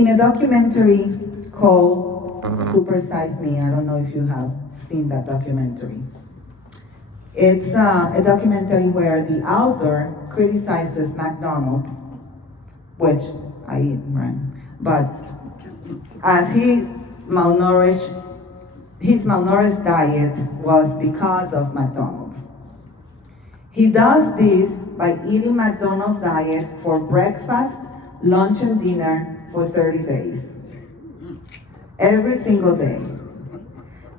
In a documentary called Super Size Me, I don't know if you have seen that documentary. It's a documentary where the author criticizes McDonald's, which I eat, right? But as his malnourished diet was because of McDonald's. He does this by eating McDonald's diet for breakfast, lunch, and dinner for 30 days. Every single day.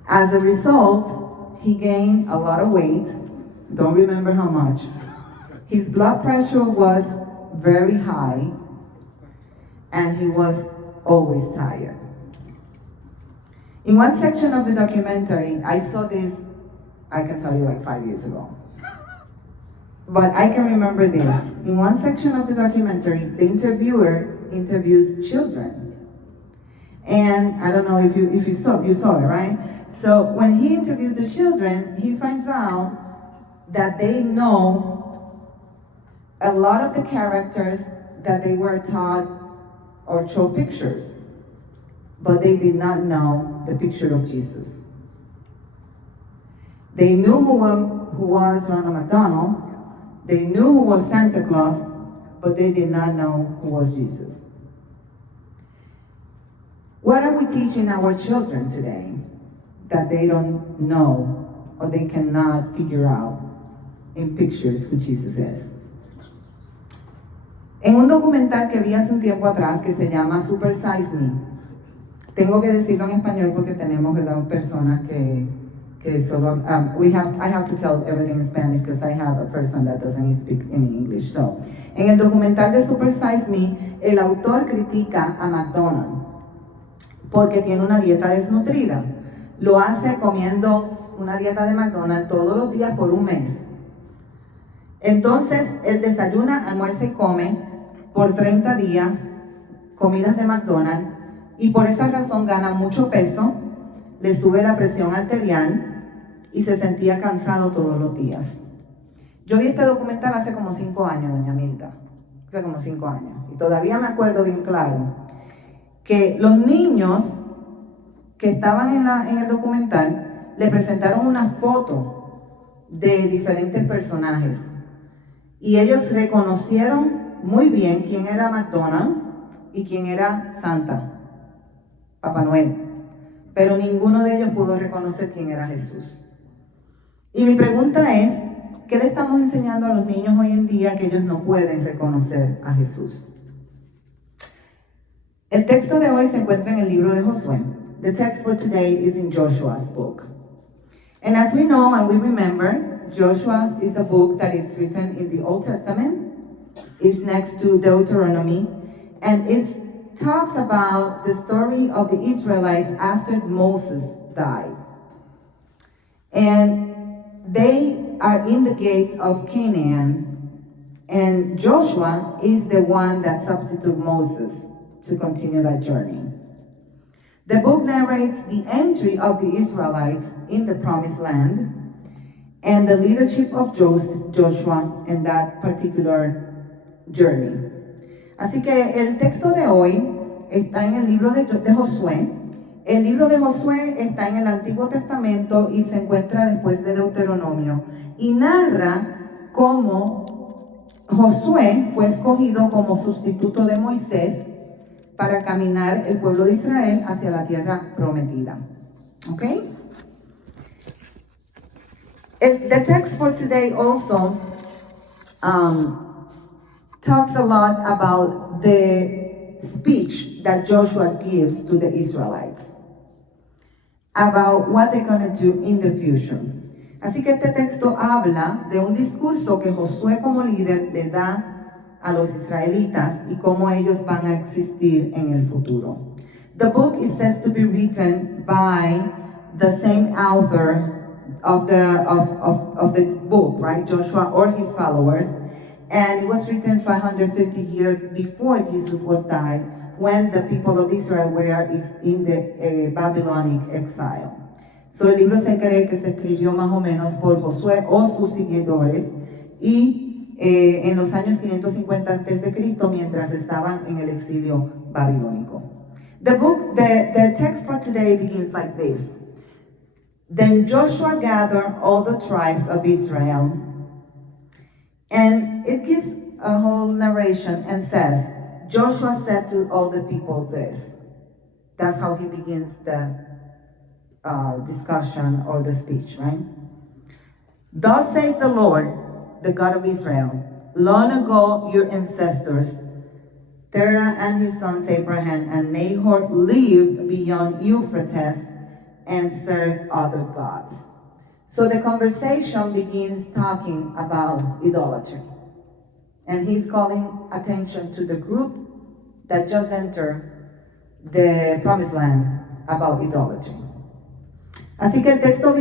As a result, he gained a lot of weight, don't remember how much. His blood pressure was very high, and he was always tired. In one section of the documentary, I saw this, I can tell you like 5 years ago. But I can remember this. In one section of the documentary, the interviewer interviews children. And I don't know if you saw it, right? So when he interviews the children, he finds out that they know a lot of the characters that they were taught or showed pictures, but they did not know the picture of Jesus. They knew who was Ronald McDonald, they knew who was Santa Claus, but they did not know who was Jesus. What are we teaching our children today that they don't know or they cannot figure out in pictures who Jesus is? En un documental que vi hace un tiempo atrás que se llama Super Size Me, tengo que decirlo en español porque tenemos, ¿verdad?, personas que solo, I have to tell everything in Spanish because I have a person that doesn't speak any English. So, en el documental de Super Size Me, el autor critica a McDonald's porque tiene una dieta desnutrida. Lo hace comiendo una dieta de McDonald's todos los días por un mes. Entonces, él desayuna, almuerza y come por 30 días comidas de McDonald's y por esa razón gana mucho peso, le sube la presión arterial y se sentía cansado todos los días. Yo vi este documental hace como 5 años, doña Milda, hace como 5 años, y todavía me acuerdo bien claro que los niños que estaban en el documental le presentaron una foto de diferentes personajes y ellos reconocieron muy bien quién era McDonald y quién era Santa, Papá Noel, pero ninguno de ellos pudo reconocer quién era Jesús. Y mi pregunta es, ¿qué le estamos enseñando a los niños hoy en día que ellos no pueden reconocer a Jesús? El texto de hoy se encuentra en el libro de Josué. The text for today is in Joshua's book. And as we know and we remember, Joshua is a book that is written in the Old Testament. It's next to Deuteronomy, and it talks about the story of the Israelites after Moses died. And they are in the gates of Canaan, and Joshua is the one that substituted Moses to continue that journey. The book narrates the entry of the Israelites in the Promised Land and the leadership of Joshua in that particular journey. Así que el texto de hoy está en el libro de Josué. El libro de Josué está en el Antiguo Testamento y se encuentra después de Deuteronomio y narra cómo Josué fue escogido como sustituto de Moisés para caminar el pueblo de Israel hacia la tierra prometida. Okay? The text for today also talks a lot about the speech that Joshua gives to the Israelites about what they're going to do in the future. Así que este texto habla de un discurso que Josué como líder le da a los israelitas y cómo ellos van a existir en el futuro. The book is said to be written by the same author of the book, right? Joshua or his followers. And it was written 550 years before Jesus was died, when the people of Israel were in the Babylonic exile. So el libro se cree que se escribió más o menos por Josué o sus seguidores y en los años 550 a.C., mientras estaban en el exilio babilónico. The text for today begins like this. Then Joshua gathered all the tribes of Israel, and it gives a whole narration and says, Joshua said to all the people this. That's how he begins the discussion or the speech, right? Thus says the Lord, the God of Israel, long ago your ancestors, Terah and his sons Abraham and Nahor, lived beyond Euphrates and served other gods. So the conversation begins talking about idolatry. And he's calling attention to the group that just entered the promised land about idolatry. Así que el texto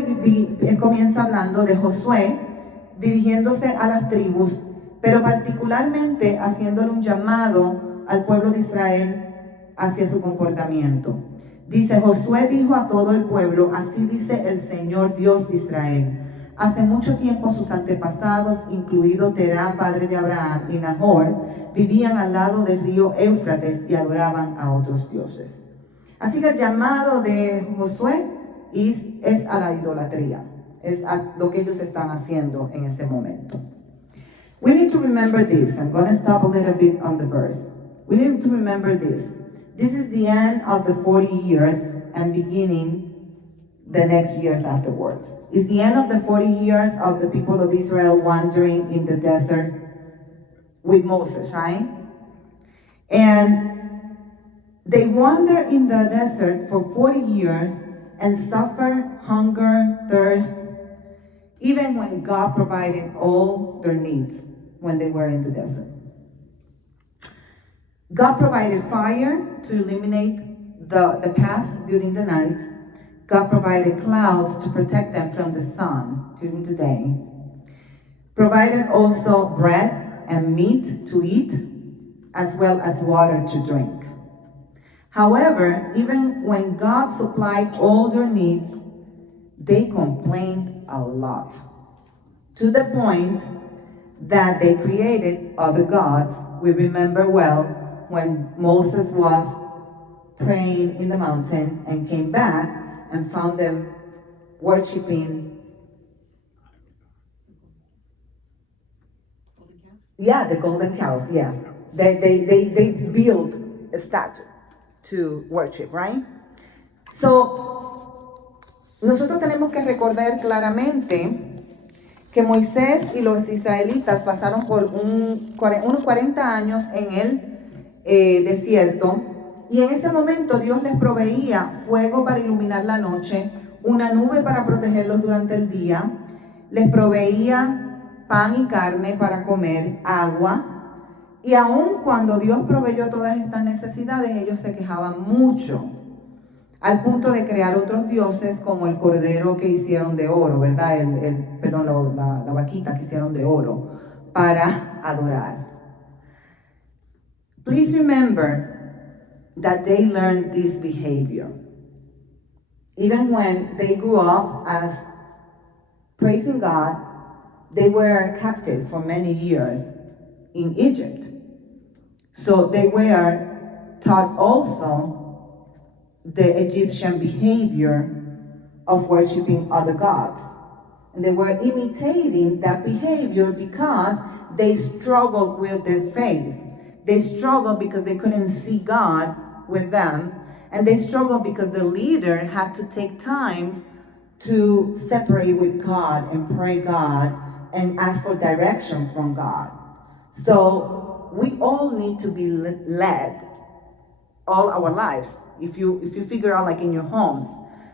comienza hablando de Josué dirigiéndose a las tribus, pero particularmente haciéndole un llamado al pueblo de Israel hacia su comportamiento. Dice, Josué dijo a todo el pueblo, así dice el Señor Dios de Israel. Hace mucho tiempo sus antepasados, incluido Terah, padre de Abraham, y Nahor, vivían al lado del río Éufrates y adoraban a otros dioses. Así que el llamado de Josué es a la idolatría, es a lo que ellos están haciendo en ese momento. We need to remember this. I'm going to stop a little bit on the verse. We need to remember this. This is the end of the 40 years and beginning the next years afterwards. It's the end of the 40 years of the people of Israel wandering in the desert with Moses, right? And they wander in the desert for 40 years and suffer hunger, thirst, even when God provided all their needs when they were in the desert. God provided fire to illuminate the path during the night. God provided clouds to protect them from the sun during the day. Provided also bread and meat to eat, as well as water to drink. However, even when God supplied all their needs, they complained a lot, to the point that they created other gods. We remember well when Moses was praying in the mountain and came back and found them worshiping. Yeah, the golden calf, yeah. They built a statue to worship, right? So, nosotros tenemos que recordar claramente que Moisés y los israelitas pasaron por unos 40 años en el desierto, y en ese momento Dios les proveía fuego para iluminar la noche, una nube para protegerlos durante el día, les proveía pan y carne para comer, agua, y aun cuando Dios proveyó todas estas necesidades, ellos se quejaban mucho, al punto de crear otros dioses como el cordero que hicieron de oro, ¿verdad? La vaquita que hicieron de oro para adorar. Please remember that they learned this behavior. Even when they grew up as praising God, they were captive for many years in Egypt. So they were taught also the Egyptian behavior of worshiping other gods. And they were imitating that behavior because they struggled with their faith. They struggled because they couldn't see God with them. And they struggled because the leader had to take time to separate with God and pray God and ask for direction from God. So we all need to be led all our lives. If you figure out, like in your homes,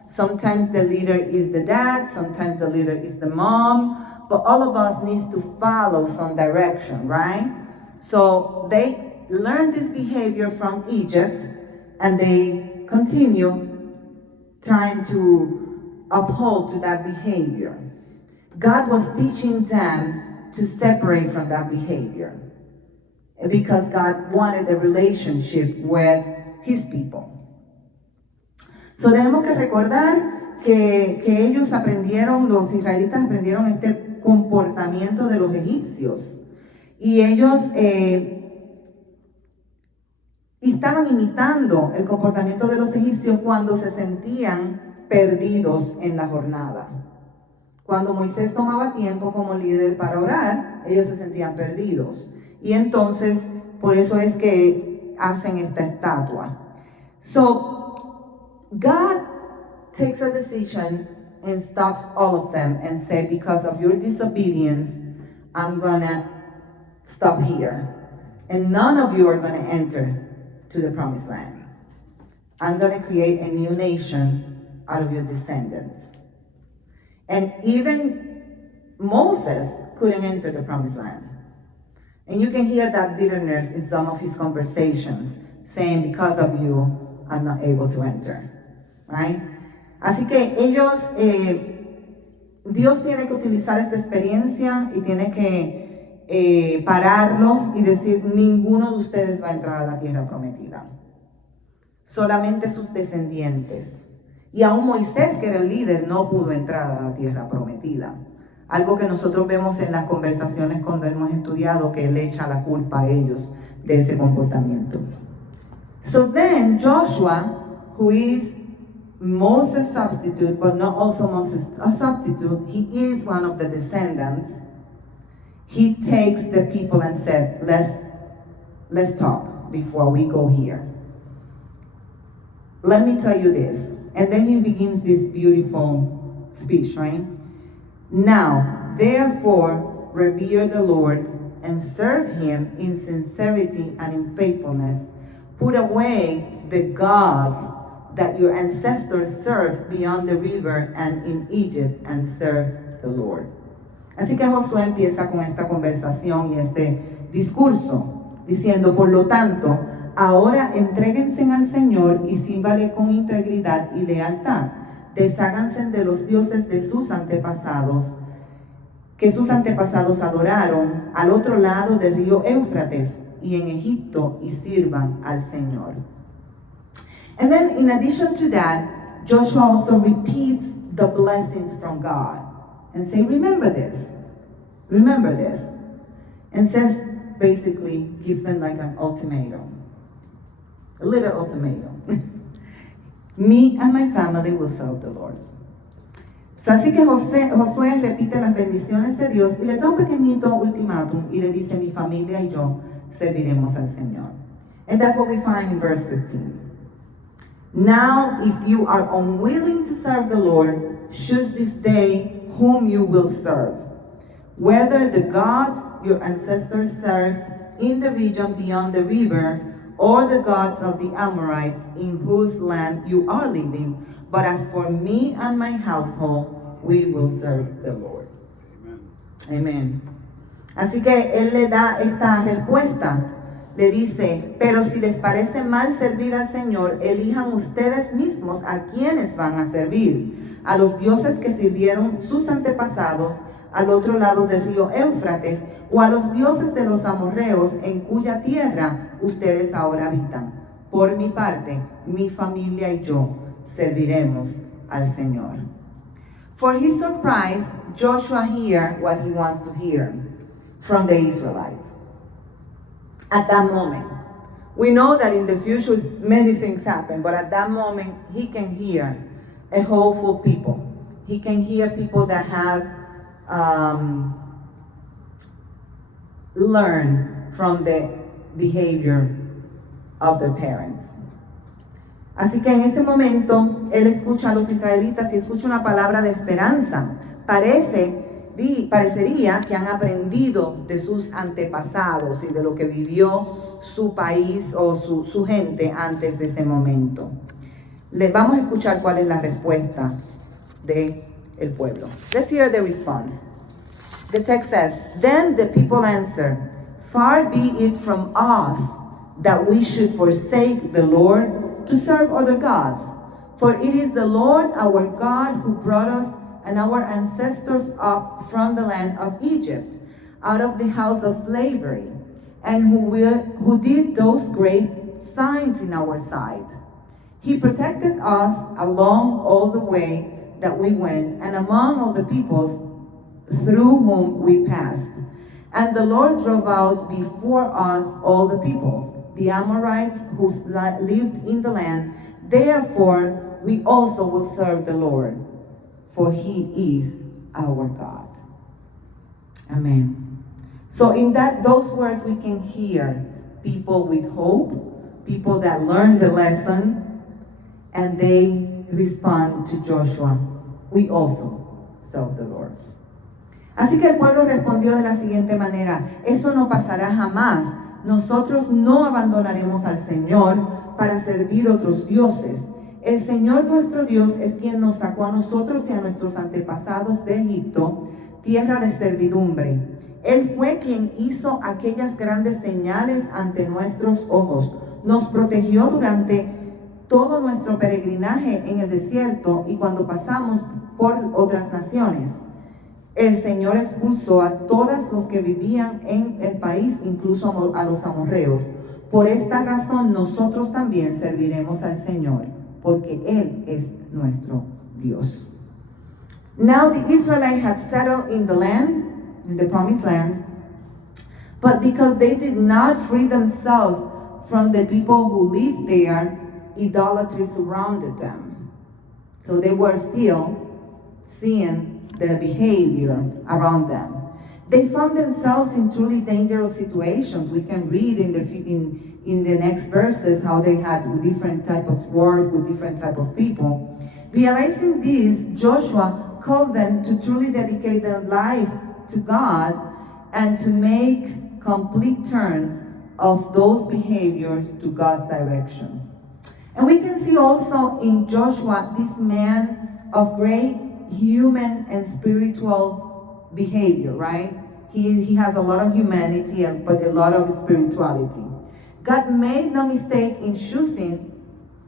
sometimes the leader is the dad, sometimes the leader is the mom, but all of us needs to follow some direction, right? So they learned this behavior from Egypt, and they continue trying to uphold to that behavior. God was teaching them to separate from that behavior because God wanted a relationship with His people. So tenemos que recordar que ellos aprendieron, los israelitas aprendieron este comportamiento de los egipcios. Y ellos, no sé si me pueden ayudar, por favor. Maybe you can help me. This is the comportamiento de los egipcios. Y ellos aprendieron este comportamiento de los israelitas. Y ellos aprendieron este comportamiento de los egipcios. Y ellos Y estaban imitando el comportamiento de los egipcios cuando se sentían perdidos en la jornada. Cuando Moisés tomaba tiempo como líder para orar, ellos se sentían perdidos. Y entonces, por eso es que hacen esta estatua. So, God takes a decision and stops all of them and says, because of your disobedience, I'm gonna stop here. And none of you are gonna enter to the promised land. I'm gonna create a new nation out of your descendants. And even Moses couldn't enter the promised land. And you can hear that bitterness in some of his conversations, saying, because of you, I'm not able to enter. Right? Así que ellos, Dios tiene que utilizar esta experiencia y tiene que pararlos y decir, ninguno de ustedes va a entrar a la tierra prometida. Solamente sus descendientes. Y aún Moisés, que era el líder, no pudo entrar a la tierra prometida. Algo que nosotros vemos en las conversaciones cuando hemos estudiado, que él echa la culpa a ellos de ese comportamiento. So then Joshua, who is Moses' substitute, but not also Moses' a substitute, he is one of the descendants. He takes the people and said, let's talk before we go here. Let me tell you this. And then he begins this beautiful speech, right? Now, therefore, revere the Lord and serve him in sincerity and in faithfulness. Put away the gods that your ancestors served beyond the river and in Egypt, and serve the Lord. Así que Josué empieza con esta conversación y este discurso, diciendo, por lo tanto, ahora entréguense al Señor y sírvale con integridad y lealtad. Desháganse de los dioses de sus antepasados, que sus antepasados adoraron al otro lado del río Éufrates y en Egipto, y sirvan al Señor. And then in addition to that, Joshua also repeats the blessings from God and say, remember this, and says, basically gives them like an ultimatum, a little ultimatum. Me and my family will serve the Lord. So, así que Josué repite las bendiciones de Dios y le da un pequeñito ultimátum y le dice, mi familia y yo serviremos al Señor. And that's what we find in verse 15. Now, if you are unwilling to serve the Lord, choose this day whom you will serve, whether the gods your ancestors served in the region beyond the river, or the gods of the Amorites in whose land you are living. But as for me and my household, we will serve the Lord. Amen. Así que él le da esta respuesta. Le dice, pero si les parece mal servir al Señor, elijan ustedes mismos a quienes van a servir. A los dioses que sirvieron sus antepasados al otro lado del río Éufrates, o a los dioses de los amorreos en cuya tierra ustedes ahora habitan. Por mi parte, mi familia y yo serviremos al Señor. For his surprise, Joshua hears what he wants to hear from the Israelites. At that moment, we know that in the future many things happen, but at that moment he can hear a hopeful people. He can hear people that have learned from the behavior of their parents. Así que en ese momento él escucha a los israelitas y escucha una palabra de esperanza. Parecería que han aprendido de sus antepasados y de lo que vivió su país o su gente antes de ese momento. Les vamos a escuchar cuál es la respuesta del pueblo. Let's hear the response. The text says, then the people answered, far be it from us that we should forsake the Lord to serve other gods. For it is the Lord our God who brought us and our ancestors up from the land of Egypt, out of the house of slavery, and who did those great signs in our sight. He protected us along all the way that we went, and among all the peoples through whom we passed. And the Lord drove out before us all the peoples. the Amorites who lived in the land. Therefore, we also will serve the Lord, for he is our God. Amen. So in those words we can hear people with hope, people that learn the lesson, and they respond to Joshua. We also serve the Lord. Así que el pueblo respondió de la siguiente manera: eso no pasará jamás. Nosotros no abandonaremos al Señor para servir otros dioses. El Señor nuestro Dios es quien nos sacó a nosotros y a nuestros antepasados de Egipto, tierra de servidumbre. Él fue quien hizo aquellas grandes señales ante nuestros ojos. Nos protegió durante todo nuestro peregrinaje en el desierto y cuando pasamos por otras naciones. El Señor expulsó a todos los que vivían en el país, incluso a los amorreos. Por esta razón nosotros también serviremos al Señor, porque Él es nuestro Dios. Now the Israelites had settled in the land, in the promised land, but because they did not free themselves from the people who lived there, idolatry surrounded them. So they were still seeing the behavior around them. They found themselves in truly dangerous situations. We can read in the next verses how they had different types of wars with different type of people. Realizing this, Joshua called them to truly dedicate their lives to God and to make complete turns of those behaviors to God's direction. And we can see also in Joshua this man of great human and spiritual behavior, right? He has a lot of humanity but a lot of spirituality. God made no mistake in choosing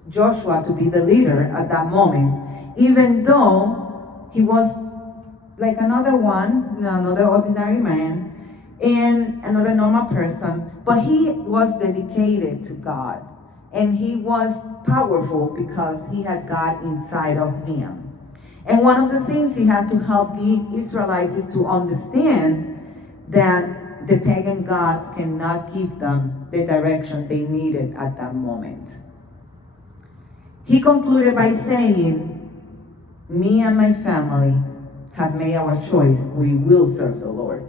Joshua to be the leader at that moment, even though he was like another one, another ordinary man, and another normal person, but he was dedicated to God, and he was powerful because he had God inside of him. And one of the things he had to help the Israelites is to understand that the pagan gods cannot give them the direction they needed at that moment. He concluded by saying, me and my family have made our choice. We will serve the Lord.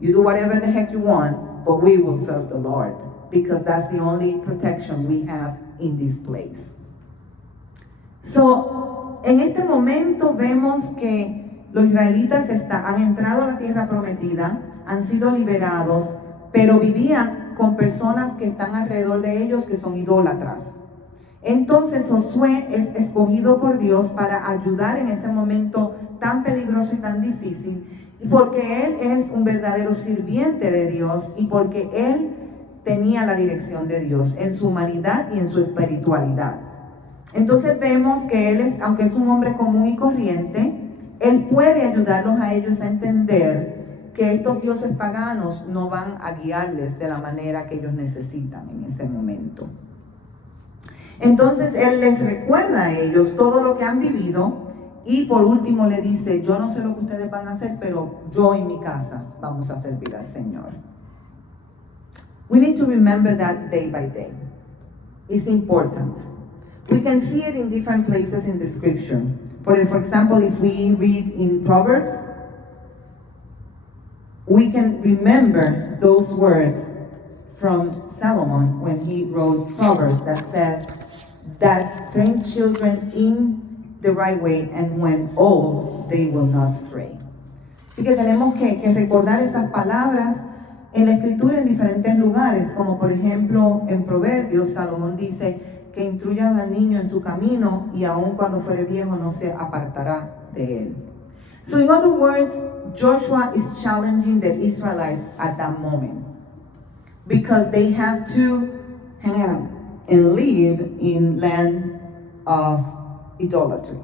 You do whatever the heck you want, but we will serve the Lord, because that's the only protection we have in this place. So, en este momento vemos que los israelitas han entrado a la tierra prometida, han sido liberados, pero vivían con personas que están alrededor de ellos que son idólatras. Entonces Josué es escogido por Dios para ayudar en ese momento tan peligroso y tan difícil, porque él es un verdadero sirviente de Dios y porque él tenía la dirección de Dios en su humanidad y en su espiritualidad. Entonces vemos que él es, aunque es un hombre común y corriente, él puede ayudarlos a ellos a entender que estos dioses paganos no van a guiarles de la manera que ellos necesitan en ese momento. Entonces él les recuerda a ellos todo lo que han vivido y por último le dice, yo no sé lo que ustedes van a hacer, pero yo y mi casa vamos a servir al Señor. We need to remember that day by day. It's important. We can see it in different places in the scripture. For example, if we read in Proverbs, we can remember those words from Solomon when he wrote Proverbs that says that train children in the right way, and when old, they will not stray. Así que tenemos que recordar esas palabras en la escritura en diferentes lugares, como por ejemplo en Proverbios, Salomón dice que instruyan al niño en su camino y aun cuando fuere viejo no se apartará de él. So in other words, Joshua is challenging the Israelites at that moment because they have to hang out and live in land of idolatry.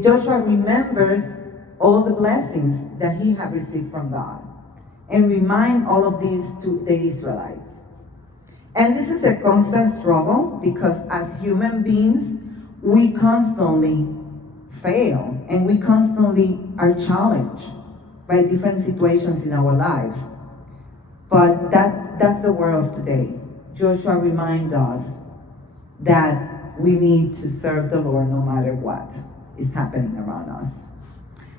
Joshua remembers all the blessings that he had received from God and remind all of these to the Israelites. And this is a constant struggle because as human beings, we constantly fail and we constantly are challenged by different situations in our lives. But that's the word of today. Joshua reminds us that we need to serve the Lord no matter what is happening around us.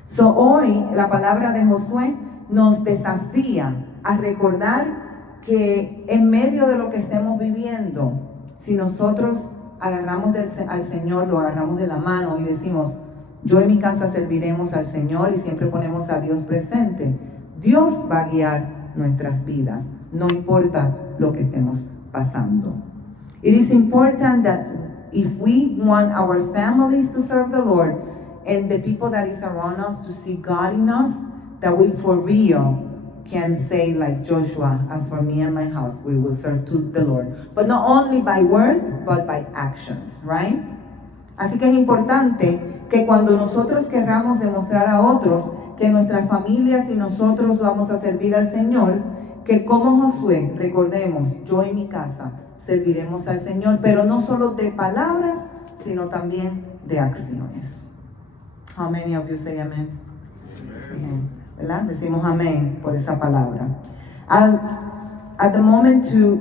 So hoy la palabra de Josué nos desafía a recordar que en medio de lo que estemos viviendo, si nosotros agarramos al Señor, lo agarramos de la mano y decimos, yo en mi casa serviremos al Señor, y siempre ponemos a Dios presente, Dios va a guiar nuestras vidas, no importa lo que estemos pasando. It is important that if we want our families to serve the Lord and the people that is around us to see God in us, that we for real can say like Joshua, as for me and my house, we will serve to the Lord. But not only by words, but by actions, right? Así que es importante que cuando nosotros querramos demostrar a otros que nuestras familias y nosotros vamos a servir al Señor, que como Josué, recordemos, yo en mi casa serviremos al Señor, pero no solo de palabras, sino también de acciones. How many of you say amen? Amen. ¿Verdad? Decimos amén por esa palabra. At the moment to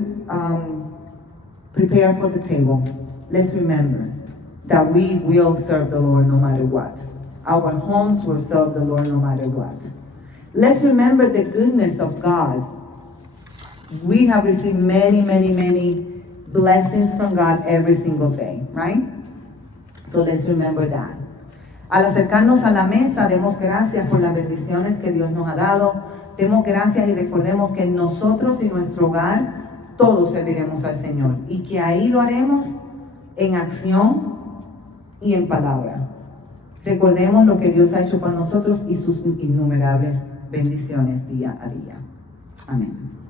prepare for the table, let's remember that we will serve the Lord no matter what. Our homes will serve the Lord no matter what. Let's remember the goodness of God. We have received many, many, many blessings from God every single day, right? So let's remember that. Al acercarnos a la mesa, demos gracias por las bendiciones que Dios nos ha dado. Demos gracias y recordemos que nosotros y nuestro hogar, todos serviremos al Señor. Y que ahí lo haremos en acción y en palabra. Recordemos lo que Dios ha hecho por nosotros y sus innumerables bendiciones día a día. Amén.